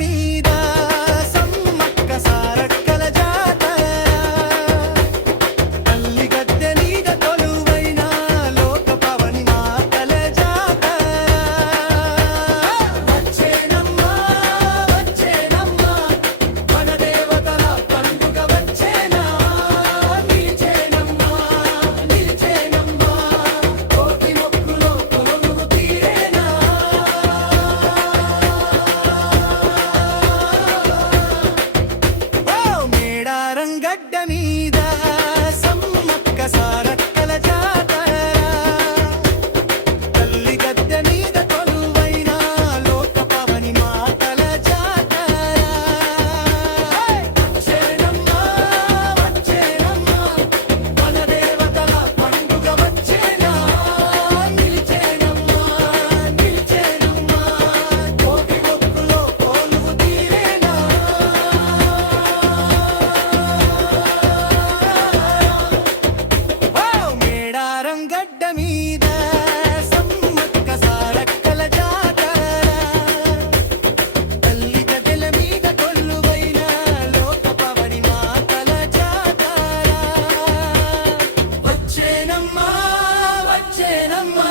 మీద సమ్మక్క సారక్కల జాతర తల్లి గద్దె మీద కొలువైన లోక పవని మాతల జాతర వచ్చేనమ్మా వచ్చేనమ్మా మన దేవతల పండుగ వచ్చేనా నిలిచేనమ్మా నిలిచేనమ్మా కోటి మొక్కులో కొలువు తీరేనా మేడారం గడ్డ మీద సమ్మక్క సారక్కల జాతర తల్లి గద్దె మీద కొలువైన లోక పవని మాతల జాతర వచ్చేనమ్మా వచ్చేనమ్మా మన దేవతల పండుగ వచ్చేనా నిలిచేనమ్మా నిలిచేనమ్మా కోటి మొక్కులో కొలువు తీరేనా మేడారం గడ్డ మీద సమ్మక్క సారక్కల జాతర తల్లి గద్దెల మీద కొలువైన లోక పవని మాతల జాతర వచ్చేనమ్మా వచ్చేనమ్మా